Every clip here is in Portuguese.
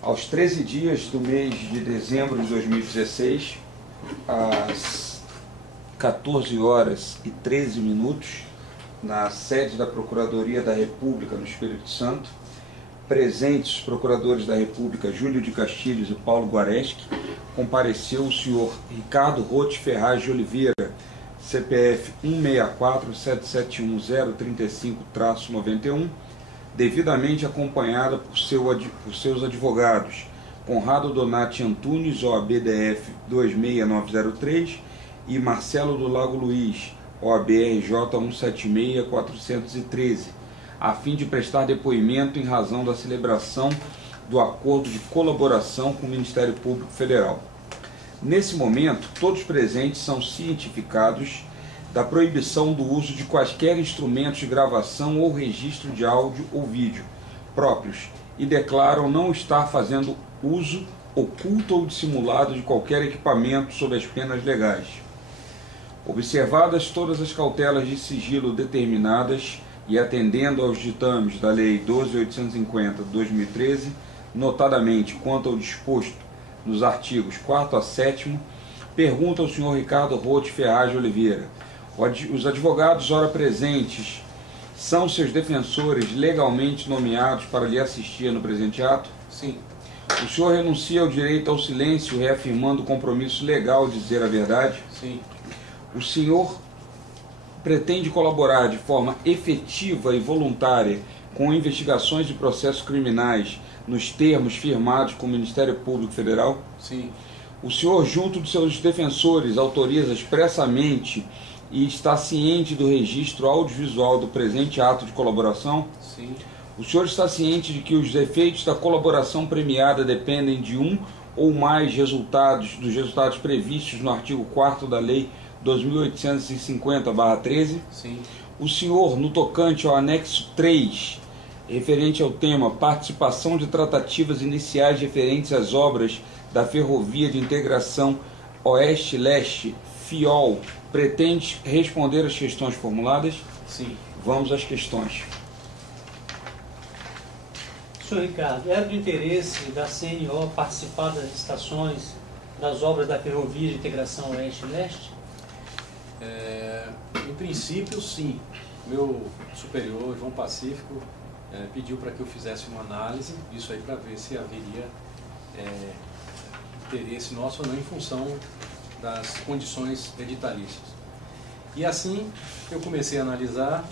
Aos 13 dias do mês de dezembro de 2016, às 14 horas e 13 minutos, na sede da Procuradoria da República no Espírito Santo, presentes os procuradores da República Júlio de Castilhos e Paulo Guareschi, compareceu o senhor Ricardo Roth Ferraz de Oliveira, CPF 164771035-91, devidamente acompanhada por seus advogados, Conrado Donati Antunes, OAB-DF 26903, e Marcelo do Lago Luiz, OAB-RJ 176413, a fim de prestar depoimento em razão da celebração do acordo de colaboração com o Ministério Público Federal. Nesse momento, todos presentes são cientificados da proibição do uso de quaisquer instrumentos de gravação ou registro de áudio ou vídeo próprios e declaram não estar fazendo uso oculto ou dissimulado de qualquer equipamento sob as penas legais. Observadas todas as cautelas de sigilo determinadas e atendendo aos ditames da Lei 12.850 de 2013, notadamente quanto ao disposto nos artigos 4º a 7º, pergunta ao senhor Ricardo Roth Ferraz de Oliveira: os advogados ora presentes são seus defensores legalmente nomeados para lhe assistir no presente ato? Sim. O senhor renuncia ao direito ao silêncio, reafirmando o compromisso legal de dizer a verdade? Sim. O senhor pretende colaborar de forma efetiva e voluntária com investigações de processos criminais nos termos firmados com o Ministério Público Federal? Sim. O senhor, junto dos seus defensores, autoriza expressamente e está ciente do registro audiovisual do presente ato de colaboração? Sim. O senhor está ciente de que os efeitos da colaboração premiada dependem de um ou mais dos resultados previstos no artigo 4º da Lei 2.850/13? Sim. O senhor, no tocante ao anexo 3, referente ao tema participação de tratativas iniciais referentes às obras da Ferrovia de Integração Oeste-Leste, FIOL, pretende responder às questões formuladas? Sim. Vamos às questões. Senhor Ricardo, era do interesse da CNO participar das licitações das obras da Ferrovia de Integração Oeste-Leste? Em princípio, sim. Meu superior, João Pacífico, pediu para que eu fizesse uma análise disso aí para ver se haveria interesse nosso ou não em função das condições editalícias. E assim eu comecei a analisar,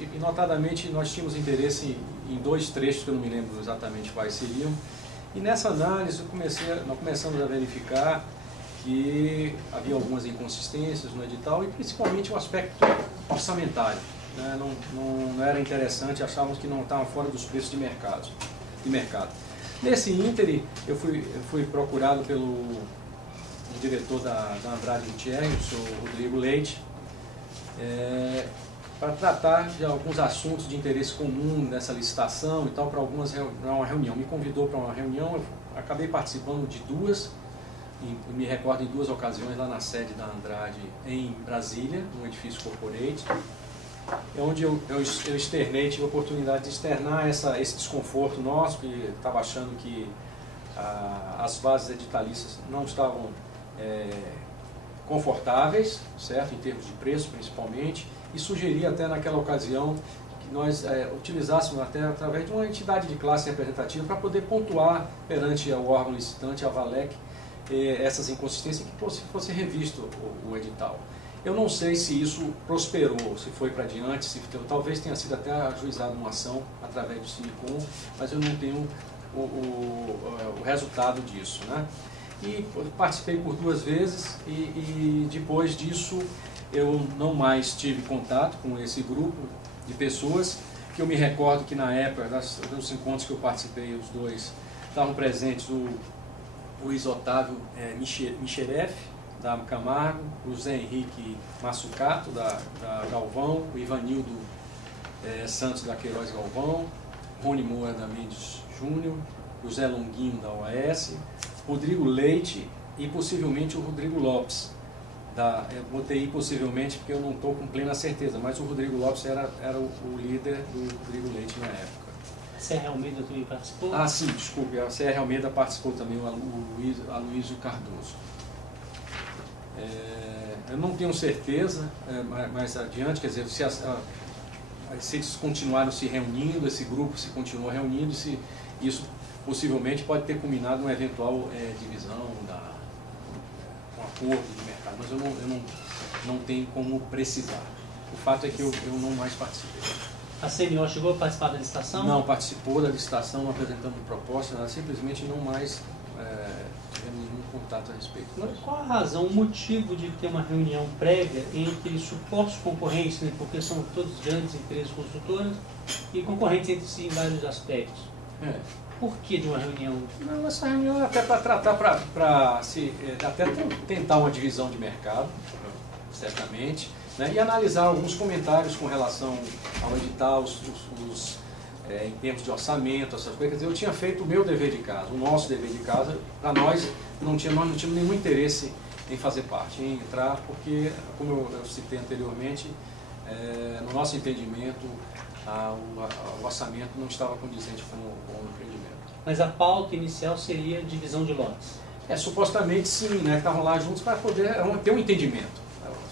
e notadamente nós tínhamos interesse em dois trechos que eu não me lembro exatamente quais seriam, e nessa análise nós começamos a verificar que havia algumas inconsistências no edital e principalmente o aspecto orçamentário. Não era interessante, achávamos que não estava fora dos preços de mercado. Nesse ínterim, eu fui procurado pelo diretor da Andrade Gutierrez, o senhor Rodrigo Leite, para tratar de alguns assuntos de interesse comum nessa licitação e tal, para uma reunião. Me convidou para uma reunião, eu acabei participando de duas, e me recordo em duas ocasiões lá na sede da Andrade em Brasília, no edifício Corporate, onde eu externei, tive a oportunidade de externar esse desconforto nosso, que estava achando que as bases editalícias não estavam confortáveis, certo, em termos de preço principalmente, e sugeri até naquela ocasião que nós utilizássemos até através de uma entidade de classe representativa para poder pontuar perante o órgão licitante, a VALEC, essas inconsistências, que fosse revisto o edital. Eu não sei se isso prosperou, se foi para diante, talvez tenha sido até ajuizado uma ação através do Sinecom, mas eu não tenho o resultado disso, né? E participei por duas vezes e depois disso eu não mais tive contato com esse grupo de pessoas, que eu me recordo que na época dos encontros que eu participei, os dois estavam presentes, o Luiz Otávio Micheref, da Camargo, o Zé Henrique Massucato, da Galvão, o Ivanildo Santos da Queiroz Galvão, Rony Moura da Mendes Júnior, o Zé Longuinho da OAS, Rodrigo Leite e possivelmente o Rodrigo Lopes. Eu botei possivelmente porque eu não estou com plena certeza, mas o Rodrigo Lopes era o líder do Rodrigo Leite na época. Serra Almeida também participou? Ah, sim, desculpe, a CR Almeida participou também, o Aloysio Cardoso. Eu não tenho certeza, mais adiante, quer dizer, se eles continuaram se reunindo, esse grupo se continuou reunindo, se isso possivelmente pode ter culminado numa eventual divisão, um acordo de mercado, mas eu não tenho como precisar. O fato é que eu não mais participei. A CNO chegou a participar da licitação? Não participou da licitação, não apresentamos proposta, nada, simplesmente não mais tivemos nenhum contato a respeito. Mas qual a razão, o motivo de ter uma reunião prévia entre supostos concorrentes, né, porque são todas grandes empresas construtoras e concorrentes entre si em vários aspectos? Por que de uma reunião? Não, essa reunião é até para tratar, até tentar uma divisão de mercado, certamente, né, e analisar alguns comentários com relação ao edital, em termos de orçamento, essas coisas. Quer dizer, eu tinha feito o meu dever de casa, o nosso dever de casa. Para nós não tínhamos nenhum interesse em fazer parte, em entrar, porque, como eu citei anteriormente, no nosso entendimento, o orçamento não estava condizente com o empreendimento. Mas a pauta inicial seria divisão de lotes? Supostamente sim, né? Estavam lá juntos para poder ter um entendimento.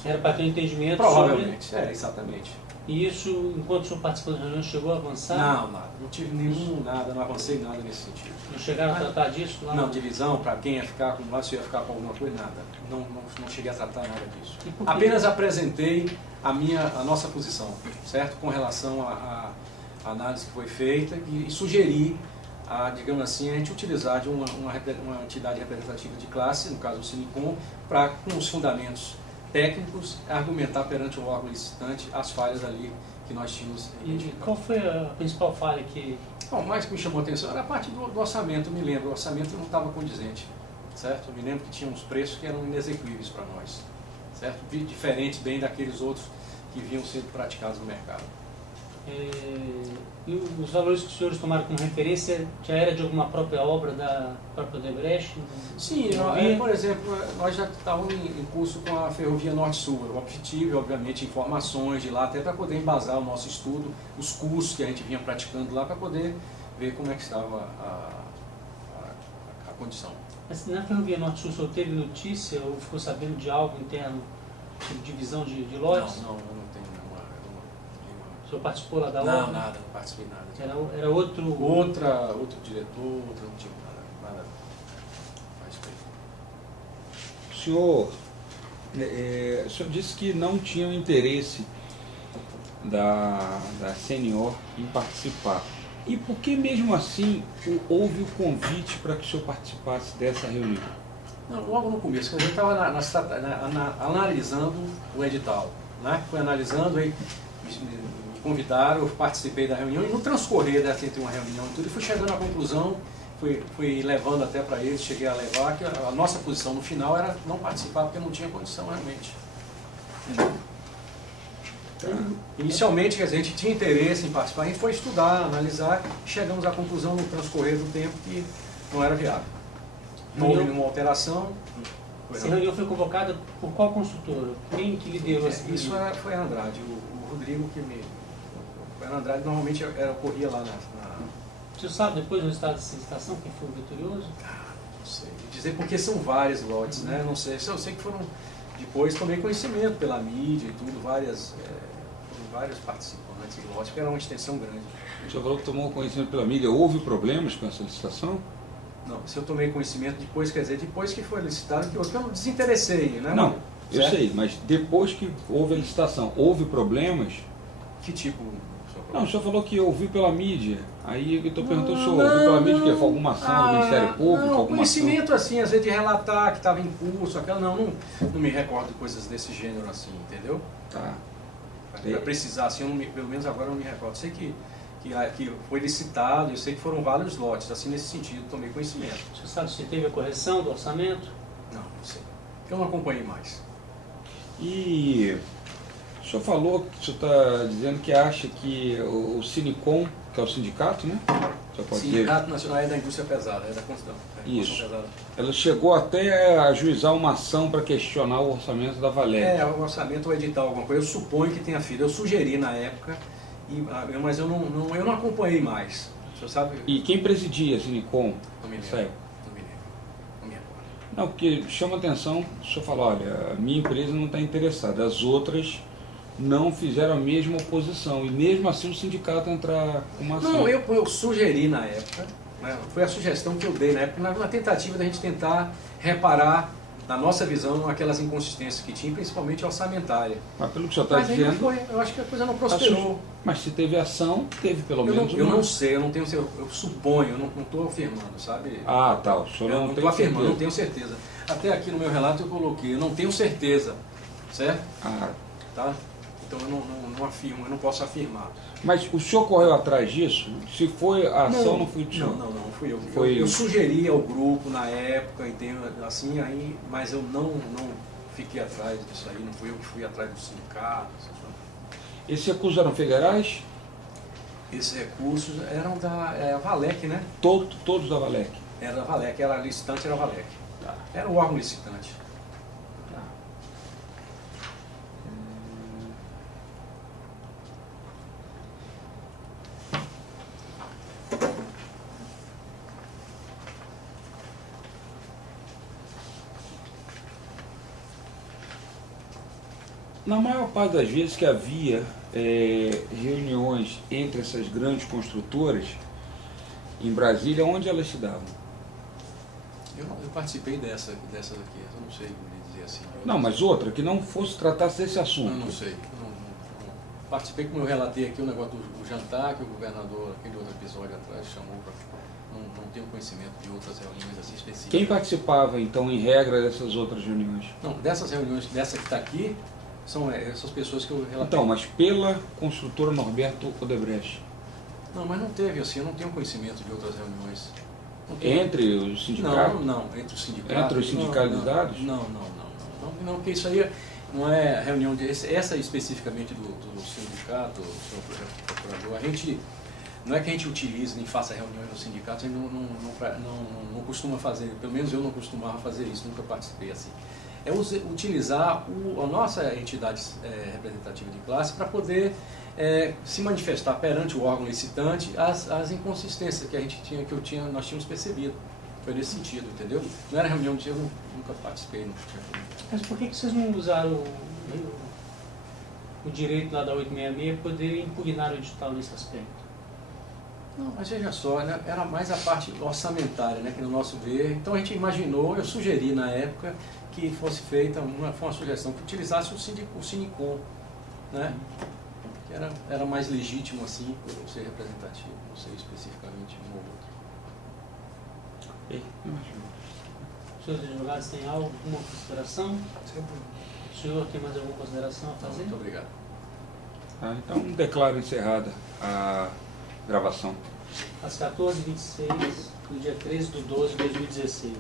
Era para ter um entendimento. Provavelmente, sobre... exatamente. E isso, enquanto o senhor participou da reunião, chegou a avançar? Não, nada. Não tive não avancei nada nesse sentido. Não chegaram a tratar disso lá? Não, divisão, para quem ia ficar com lá, se ia ficar com alguma coisa, nada. Não cheguei a tratar nada disso. Apenas apresentei a nossa posição, certo? Com relação à análise que foi feita e sugeri, digamos assim, a gente utilizar de uma entidade representativa de classe, no caso o Sinicom, para, com os fundamentos técnicos, argumentar perante o órgão licitante as falhas ali que nós tínhamos identificado. E qual foi a principal falha que... Bom, o mais que me chamou a atenção era a parte do orçamento, me lembro. O orçamento não estava condizente, certo? Eu me lembro que tinha uns preços que eram inexequíveis para nós, certo? Diferentes bem daqueles outros que vinham sendo praticados no mercado. E os valores que os senhores tomaram como referência já era de alguma própria obra da própria Odebrecht? Sim, por exemplo, nós já estávamos em curso com a Ferrovia Norte-Sul. Eu obtive, obviamente, informações de lá, até para poder embasar o nosso estudo, os cursos que a gente vinha praticando lá, para poder ver como é que estava a condição. Mas na Ferrovia Norte-Sul, o senhor teve notícia ou ficou sabendo de algo interno, tipo divisão de lotes? Não, eu não tenho. O senhor participou lá da obra? Não, nada, não participei nada. Era outro diretor, não tinha nada a respeito. O senhor disse que não tinha o interesse da CNO em participar. E por que mesmo assim houve o convite para que o senhor participasse dessa reunião? Não, logo no começo, a gente estava analisando o edital, né? Foi analisando e convidaram, eu participei da reunião e no transcorrer entre uma reunião e tudo, eu fui chegando à conclusão, fui levando até para eles, cheguei a levar que a nossa posição no final era não participar porque não tinha condição realmente. Inicialmente, quer dizer, a gente tinha interesse em participar, a gente foi estudar, analisar, e chegamos à conclusão no transcorrer do tempo que não era viável. Não houve nenhuma alteração. Essa reunião foi convocada por qual construtora? Quem que liderou essa reunião? Isso foi a Andrade, o Rodrigo que me... A Andrade normalmente ocorria lá Você sabe depois do resultado dessa licitação quem foi o vitorioso? Não sei. Dizer porque são vários lotes, né? Não sei. Eu sei que foram... Depois tomei conhecimento pela mídia e tudo, vários participantes de lotes, porque era uma extensão grande. O senhor falou que tomou conhecimento pela mídia. Houve problemas com essa licitação? Não, se eu tomei conhecimento depois, quer dizer, depois que foi licitado, que eu não desinteressei, né? Não, eu sei, mas depois que houve a licitação, houve problemas? Que tipo? Não, o senhor falou que ouviu pela mídia. Aí eu estou perguntando se o senhor ouviu pela mídia, que foi alguma ação do Ministério Público? Não, alguma conhecimento ação... assim, às vezes de relatar que estava em curso, aquela, não me recordo de coisas desse gênero assim, entendeu? Tá. Para precisar, assim, pelo menos agora eu não me recordo. Sei que foi licitado, eu sei que foram vários lotes, assim, nesse sentido, tomei conhecimento. Você sabe se teve a correção do orçamento? Não sei. Eu não acompanhei mais. E o senhor falou, o senhor está dizendo que acha que o Sinicom, que é o sindicato, né? Sindicato Nacional da Indústria Pesada, da construção. Isso. Ela chegou até a ajuizar uma ação para questionar o orçamento da Valete. O orçamento ou edital, alguma coisa. Eu suponho que tenha sido. Eu sugeri na época, mas eu não acompanhei mais. Você sabe? E quem presidia a Sinicom? Não me lembro. Não me lembro. Não me recordo. Não, porque chama atenção, o senhor fala, olha, a minha empresa não está interessada, as outras não fizeram a mesma oposição, e mesmo assim o sindicato entrar com uma ação. Não, eu sugeri na época, né, foi a sugestão que eu dei na época, na tentativa da gente tentar reparar, na nossa visão, aquelas inconsistências que tinha, principalmente orçamentária. Mas pelo que o senhor está dizendo... Mas foi, eu acho que a coisa não prosperou. Mas se teve ação, teve pelo menos eu não sei, eu não tenho certeza, eu suponho, eu não estou afirmando, sabe? Ah, tá, o senhor eu não não tem estou afirmando, certeza. não tenho certeza. Até aqui no meu relato eu coloquei, eu não tenho certeza, certo? Ah. Tá? Então eu não afirmo, eu não posso afirmar. Mas o senhor correu atrás disso? Se foi a ação, não foi o senhor? Não fui eu. Foi... Eu sugeri ao grupo na época, entendo, assim, aí, mas eu não fiquei atrás disso aí, não fui eu que fui atrás do sindicato. Esses recursos eram federais? Esses recursos eram da Valec, né? Todos da Valec? Era da Valec, era licitante, era a Valec. Tá. Era o órgão licitante. Tá. Na maior parte das vezes que havia reuniões entre essas grandes construtoras em Brasília, onde elas se davam? Eu participei dessas aqui, eu não sei dizer assim. Não, mas outra, que não fosse tratar-se desse assunto. Eu não sei. Não. Participei, como eu relatei aqui, o negócio do jantar, que o governador, aquele outro episódio atrás, chamou para... Não tenho conhecimento de outras reuniões assim específicas. Quem participava, então, em regra, dessas outras reuniões? Não, dessas reuniões, dessa que está aqui, são essas pessoas que eu relatei. Então, mas pela construtora Norberto Odebrecht? Não, mas não teve assim, eu não tenho conhecimento de outras reuniões. Entre os sindicatos? Não, entre os sindicatos. Entre os sindicalizados? Não, porque isso aí não é reunião essa especificamente do sindicato, do senhor procurador. A gente, não é que a gente utilize nem faça reuniões no sindicato, a gente não costuma fazer, pelo menos eu não costumava fazer isso, nunca participei assim. É utilizar a nossa entidade representativa de classe para poder se manifestar perante o órgão licitante as inconsistências que nós tínhamos percebido. Foi nesse sentido, entendeu? Não era reunião de eu nunca participei. Mas por que vocês não usaram o direito lá da 866 para poder impugnar o edital nesse aspecto? Não, mas veja só, né, era mais a parte orçamentária, né, que no nosso ver. Então a gente imaginou, eu sugeri na época que fosse feita uma sugestão que utilizasse o Sinicom, né, que era mais legítimo assim, por ser representativo, não sei especificamente um ou outro. Os senhores advogados têm alguma consideração? O senhor tem mais alguma consideração a fazer? Muito obrigado. Então declaro encerrada a gravação. Às 14h26 do dia 13/12/2016.